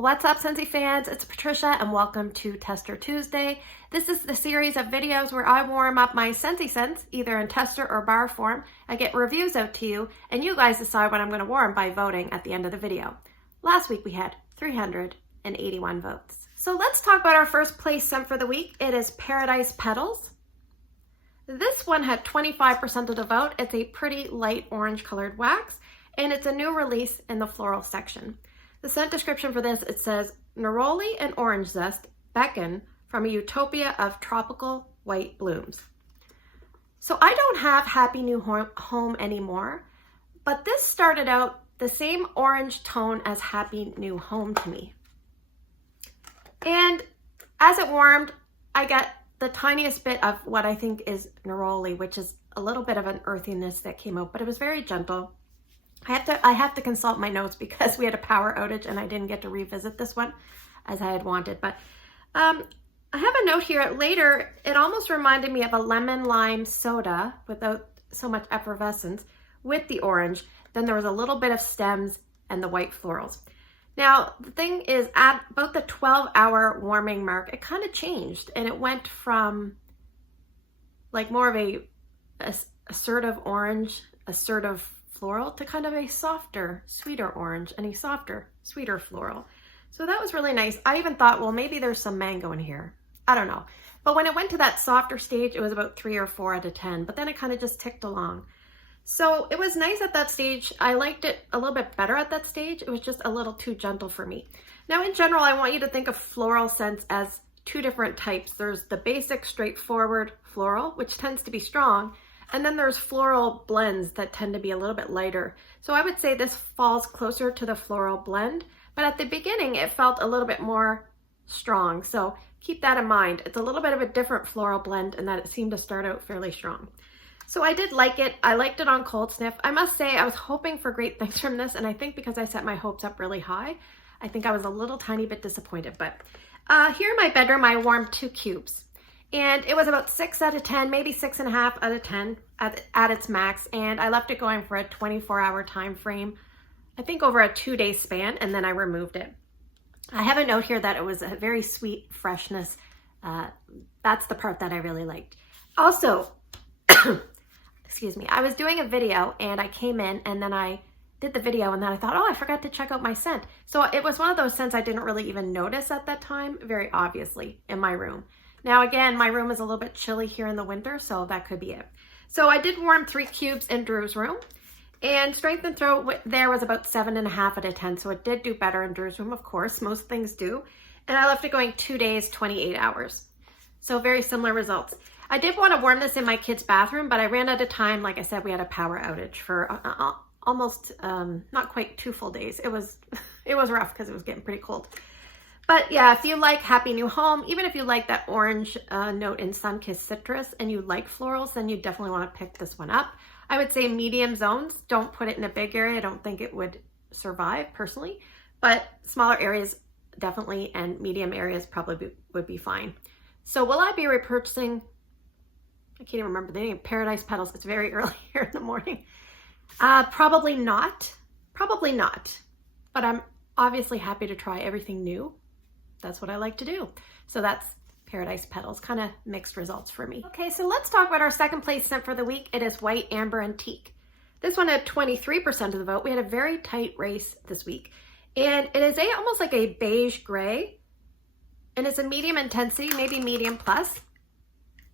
What's up, Scentsy fans? It's Patricia and welcome to Tester Tuesday. This is the series of videos where I warm up my Scentsy scents, either in tester or bar form. I get reviews out to you and you guys decide what I'm going to warm by voting at the end of the video. Last week we had 381 votes. So let's talk about our first place scent for the week. It is Paradise Petals. This one had 25% of the vote. It's a pretty light orange colored wax and it's a new release in the floral section. The scent description for this, it says, neroli and orange zest beckon from a utopia of tropical white blooms. So I don't have Happy New Home anymore, but this started out the same orange tone as Happy New Home to me. And as it warmed, I got the tiniest bit of what I think is neroli, which is a little bit of an earthiness that came out, but it was very gentle. I have to consult my notes because we had a power outage and I didn't get to revisit this one as I had wanted. But I have a note here. Later, it almost reminded me of a lemon lime soda without so much effervescence with the orange. Then there was a little bit of stems and the white florals. Now, the thing is, at about the 12-hour warming mark, it kind of changed and it went from like more of a assertive orange, assertive floral to kind of a softer, sweeter orange and a softer, sweeter floral. So that was really nice. I even thought, well, maybe there's some mango in here. I don't know. But when it went to that softer stage, it was about 3 or 4 out of 10, but then it kind of just ticked along. So it was nice at that stage. I liked it a little bit better at that stage. It was just a little too gentle for me. Now, in general, I want you to think of floral scents as two different types. There's the basic, straightforward floral, which tends to be strong, and then there's floral blends that tend to be a little bit lighter. So I would say this falls closer to the floral blend, but at the beginning it felt a little bit more strong. So keep that in mind. It's a little bit of a different floral blend in that it seemed to start out fairly strong. So I did like it. I liked it on cold sniff. I must say I was hoping for great things from this, and I think because I set my hopes up really high, I think I was a little tiny bit disappointed. But here in my bedroom, I warmed 2 cubes. And it was about 6 out of 10, maybe 6.5 out of 10 at its max. And I left it going for a 24-hour time frame, I think over a 2-day span, and then I removed it. I have a note here that it was a very sweet freshness. That's the part that I really liked. Also, excuse me, I was doing a video and I came in and then I did the video and then I thought, oh, I forgot to check out my scent. So it was one of those scents I didn't really even notice at that time, very obviously, in my room. Now, again, my room is a little bit chilly here in the winter, so that could be it. So I did warm 3 cubes in Drew's room, and Strength and Throat there was about 7.5 out of 10, so it did do better in Drew's room, of course. Most things do. And I left it going 2 days, 28 hours. So very similar results. I did want to warm this in my kid's bathroom, but I ran out of time. Like I said, we had a power outage for almost, not quite 2 full days. It was rough because it was getting pretty cold. But yeah, if you like Happy New Home, even if you like that orange note in Sunkissed Citrus and you like florals, then you definitely want to pick this one up. I would say medium zones. Don't put it in a big area. I don't think it would survive personally, but smaller areas definitely, and medium areas probably would be fine. So will I be repurchasing, I can't even remember the name, Paradise Petals. It's very early here in the morning. Probably not, but I'm obviously happy to try everything new. That's what I like to do. So that's Paradise Petals, kind of mixed results for me. Okay, so let's talk about our second place scent for the week. It is White, Amber, and Teak. This one had 23% of the vote. We had a very tight race this week. And it is almost like a beige gray. And it's a medium intensity, maybe medium plus.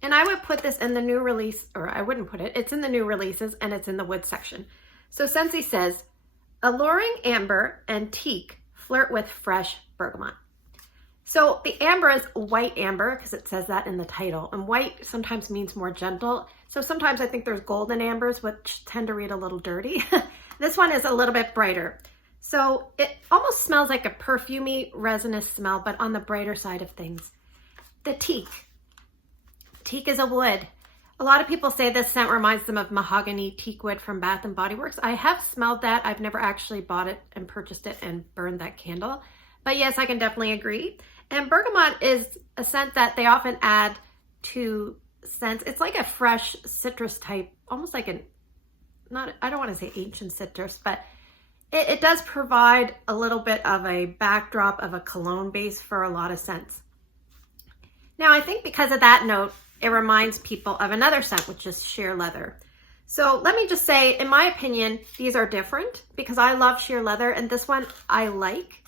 And I would put this in the new release, or I wouldn't put it. It's in the new releases and it's in the wood section. So Scentsy says, alluring amber and teak flirt with fresh bergamot. So the amber is white amber because it says that in the title, and white sometimes means more gentle. So sometimes I think there's golden ambers, which tend to read a little dirty. This one is a little bit brighter. So it almost smells like a perfumey, resinous smell, but on the brighter side of things. The teak. Teak is a wood. A lot of people say this scent reminds them of mahogany teak wood from Bath & Body Works. I have smelled that. I've never actually bought it and purchased it and burned that candle. But yes, I can definitely agree. And bergamot is a scent that they often add to scents. It's like a fresh citrus type, almost like I don't want to say ancient citrus, but it does provide a little bit of a backdrop of a cologne base for a lot of scents. Now, I think because of that note, it reminds people of another scent, which is sheer leather. So let me just say, in my opinion, these are different because I love sheer leather, and this one I like.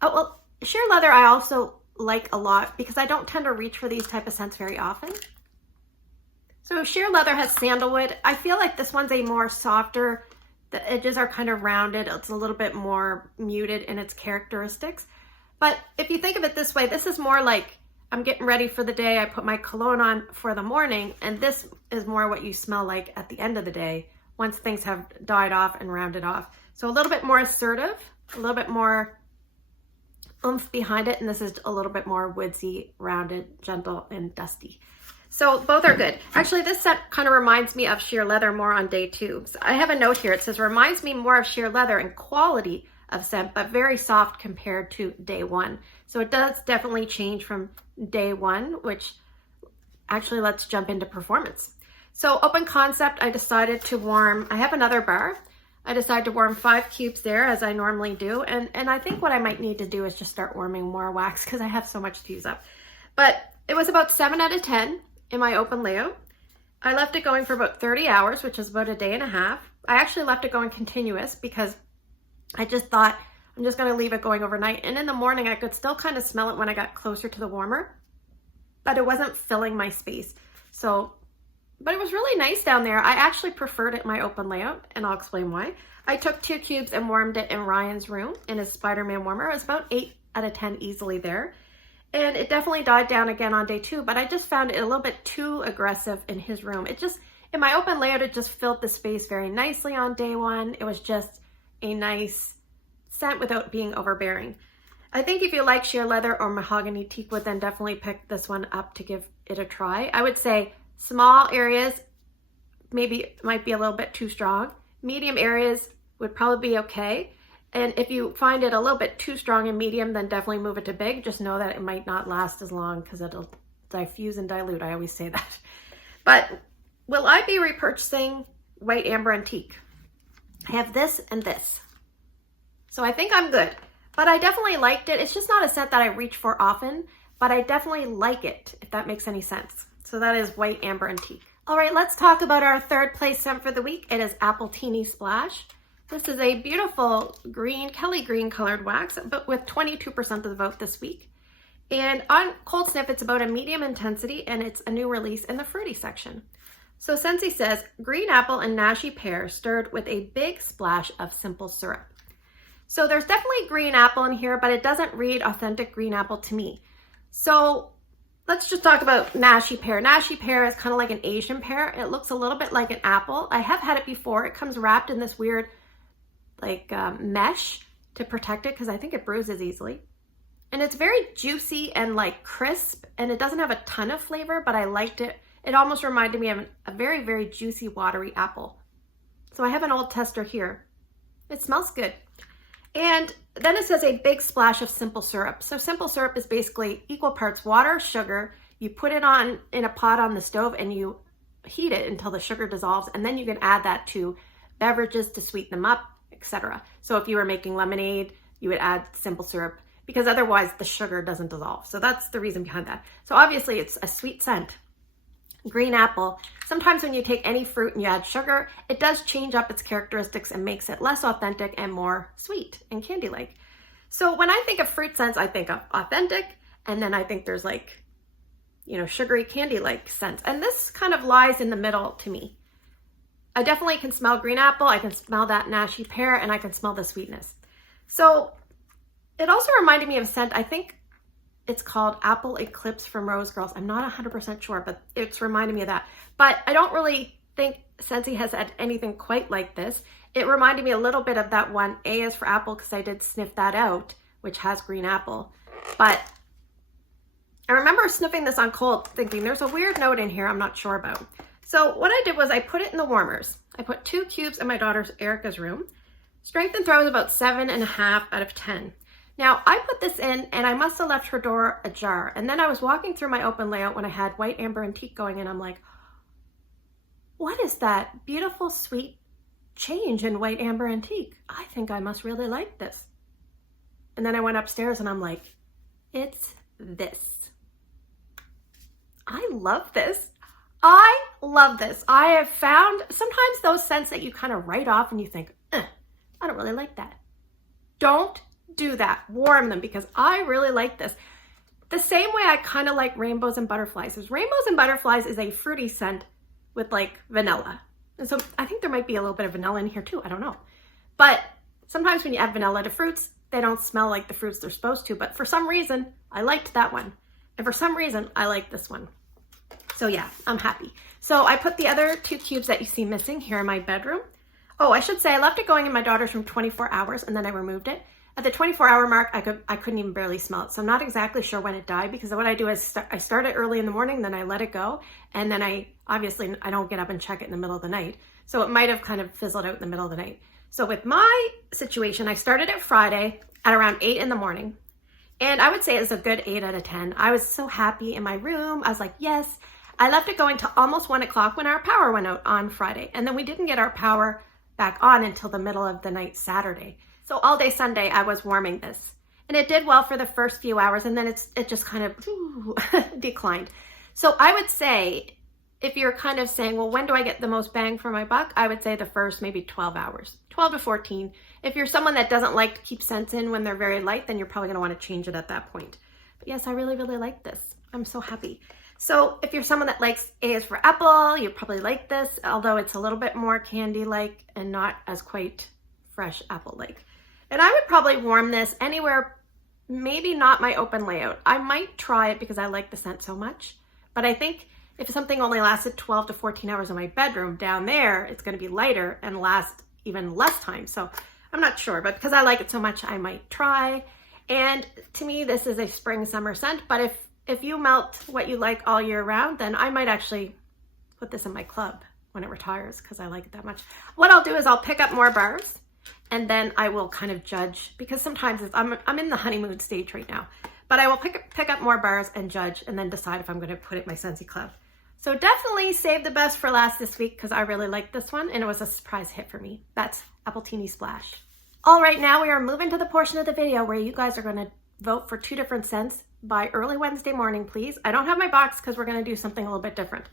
Oh, well, sheer leather I also like a lot because I don't tend to reach for these type of scents very often. So sheer leather has sandalwood. I feel like this one's a more softer, the edges are kind of rounded. It's a little bit more muted in its characteristics. But if you think of it this way, this is more like I'm getting ready for the day. I put my cologne on for the morning, and this is more what you smell like at the end of the day once things have died off and rounded off. So a little bit more assertive, a little bit more oomph behind it, and this is a little bit more woodsy, rounded, gentle, and dusty. So both are good. Actually, this scent kind of reminds me of sheer leather more on day 2. So I have a note here. It says, reminds me more of sheer leather in quality of scent, but very soft compared to day 1. So it does definitely change from day 1, which actually let's jump into performance. So open concept, I decided to warm, I have another bar. I decided to warm 5 cubes there as I normally do. And I think what I might need to do is just start warming more wax because I have so much to use up. But it was about 7 out of 10 in my open layout. I left it going for about 30 hours, which is about a day and a half. I actually left it going continuous because I just thought I'm just gonna leave it going overnight. And in the morning, I could still kind of smell it when I got closer to the warmer, but it wasn't filling my space. So, but it was really nice down there. I actually preferred it in my open layout, and I'll explain why. I took 2 cubes and warmed it in Ryan's room in his Spider-Man warmer. It was about 8 out of 10 easily there. And it definitely died down again on day 2, but I just found it a little bit too aggressive in his room. It just, in my open layout, it just filled the space very nicely on day 1. It was just a nice scent without being overbearing. I think if you like sheer leather or mahogany teak wood, then definitely pick this one up to give it a try. I would say small areas maybe might be a little bit too strong. Medium areas would probably be okay. And if you find it a little bit too strong and medium, then definitely move it to big. Just know that it might not last as long because it'll diffuse and dilute. I always say that. But will I be repurchasing white, amber, and teak? I have this and this. So I think I'm good. But I definitely liked it. It's just not a scent that I reach for often, but I definitely like it, if that makes any sense. So that is white, amber, and teak. All right, let's talk about our 3rd place scent for the week. It is Appletini Splash. This is a beautiful green, Kelly green colored wax, but with 22% of the vote this week. And on Cold Sniff, it's about a medium intensity, and it's a new release in the fruity section. So Scentsy says, green apple and nashy pear stirred with a big splash of simple syrup. So there's definitely green apple in here, but it doesn't read authentic green apple to me. So let's just talk about nashy pear. Nashy pear is kind of like an Asian pear. It looks a little bit like an apple. I have had it before. It comes wrapped in this weird mesh to protect it because I think it bruises easily. And it's very juicy and like crisp, and it doesn't have a ton of flavor, but I liked it. It almost reminded me of a very, very juicy, watery apple. So I have an old tester here. It smells good. And then it says a big splash of simple syrup. So simple syrup is basically equal parts water, sugar. You put it on in a pot on the stove and you heat it until the sugar dissolves, and then you can add that to beverages to sweeten them up, etc. So if you were making lemonade, you would add simple syrup because otherwise the sugar doesn't dissolve. So that's the reason behind that. So obviously it's a sweet scent. Green apple. Sometimes when you take any fruit and you add sugar, it does change up its characteristics and makes it less authentic and more sweet and candy-like. So when I think of fruit scents, I think of authentic, and then I think there's like, you know, sugary candy-like scents. And this kind of lies in the middle to me. I definitely can smell green apple, I can smell that nashy pear, and I can smell the sweetness. So it also reminded me of a scent, I think it's called Apple Eclipse from Rose Girls. I'm not 100% sure, but it's reminding me of that. But I don't really think Scentsy has had anything quite like this. It reminded me a little bit of that one, A is for Apple, because I did sniff that out, which has green apple. But I remember sniffing this on cold, thinking there's a weird note in here I'm not sure about. So what I did was I put it in the warmers. I put 2 cubes in my daughter Erica's room. Strength and throw is about 7.5 out of 10. Now I put this in and I must have left her door ajar. And then I was walking through my open layout when I had white, amber, and teak going, and I'm like, what is that beautiful, sweet change in white, amber, and teak. I think I must really like this. And then I went upstairs and I'm like, it's this. I love this. I love this. I have found sometimes those scents that you kind of write off and you think, I don't really like that. Don't do that. Warm them, because I really like this. The same way I kind of like Rainbows and Butterflies. Rainbows and Butterflies is a fruity scent with like vanilla. And so I think there might be a little bit of vanilla in here too. I don't know. But sometimes when you add vanilla to fruits, they don't smell like the fruits they're supposed to. But for some reason, I liked that one. And for some reason, I like this one. So yeah, I'm happy. So I put the other 2 cubes that you see missing here in my bedroom. Oh, I should say I left it going in my daughter's room 24 hours and then I removed it. At the 24-hour mark, I couldn't even barely smell it. So I'm not exactly sure when it died, because what I do is I start it early in the morning, then I let it go. And then I don't get up and check it in the middle of the night. So it might have kind of fizzled out in the middle of the night. So with my situation, I started it Friday at around 8 in the morning. And I would say it was a good 8 out of 10. I was so happy in my room. I was like, yes. I left it going to almost 1 o'clock when our power went out on Friday. And then we didn't get our power back on until the middle of the night Saturday. So all day Sunday, I was warming this. And it did well for the first few hours, and then it just kind of declined. So I would say, if you're kind of saying, well, when do I get the most bang for my buck? I would say the first maybe 12 hours, 12 to 14. If you're someone that doesn't like to keep scents in when they're very light, then you're probably gonna wanna change it at that point. But yes, I really, really like this. I'm so happy. So if you're someone that likes A is for apple, you probably like this, although it's a little bit more candy-like and not as quite fresh apple-like. And I would probably warm this anywhere, maybe not my open layout. I might try it because I like the scent so much, but I think if something only lasted 12 to 14 hours in my bedroom, down there, it's gonna be lighter and last even less time. So I'm not sure, but because I like it so much, I might try. And to me, this is a spring summer scent, but if you melt what you like all year round, then I might actually put this in my club when it retires because I like it that much. What I'll do is I'll pick up more bars and then I will kind of judge, because sometimes I'm in the honeymoon stage right now, but I will pick up more bars and judge and then decide if I'm going to put it in my Scentsy Club. So definitely save the best for last this week because I really like this one and it was a surprise hit for me. That's Appletini Splash. All right, now we are moving to the portion of the video where you guys are going to vote for 2 different scents by early Wednesday morning, please. I don't have my box because we're going to do something a little bit different.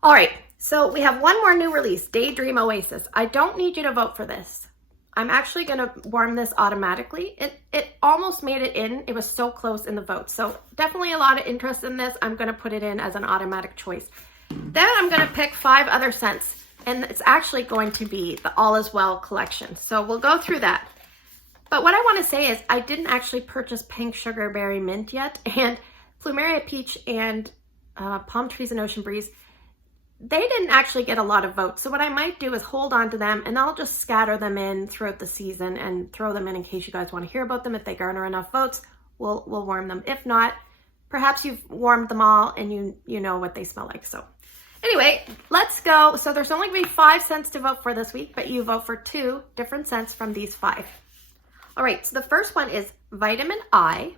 All right, so we have one more new release, Daydream Oasis. I don't need you to vote for this. I'm actually going to warm this automatically. It almost made it in. It was so close in the vote. So definitely a lot of interest in this. I'm going to put it in as an automatic choice. Then I'm going to pick 5 other scents, and it's actually going to be the All Is Well collection. So we'll go through that. But what I want to say is I didn't actually purchase Pink Sugar Berry Mint yet, and Plumeria Peach and Palm Trees and Ocean Breeze, they didn't actually get a lot of votes. So what I might do is hold on to them and I'll just scatter them in throughout the season and throw them in case you guys want to hear about them. If they garner enough votes, we'll warm them. If not, perhaps you've warmed them all and you know what they smell like. So anyway, let's go. So there's only going to be 5 scents to vote for this week, but you vote for 2 different scents from these 5. All right, so the first one is Vitamin I,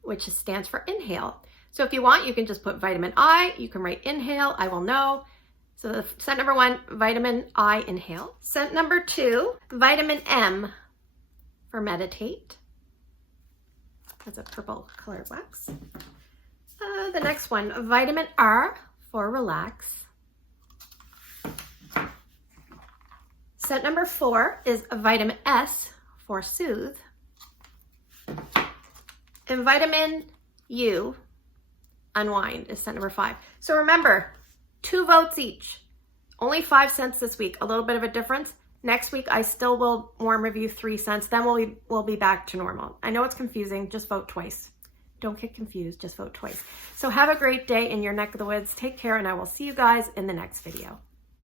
which stands for inhale. So if you want, you can just put Vitamin I, you can write inhale, I will know. So the scent number 1, Vitamin I inhale. Scent number 2, Vitamin M for meditate. That's a purple colored wax. The next one, Vitamin R for relax. Scent number 4 is Vitamin S for soothe. And Vitamin U, unwind, is scent number 5. So remember, 2 votes each. Only 5 scents this week, a little bit of a difference. Next week, I still will warm review 3 scents, then we'll be back to normal. I know it's confusing, just vote twice. Don't get confused, just vote twice. So have a great day in your neck of the woods. Take care, and I will see you guys in the next video.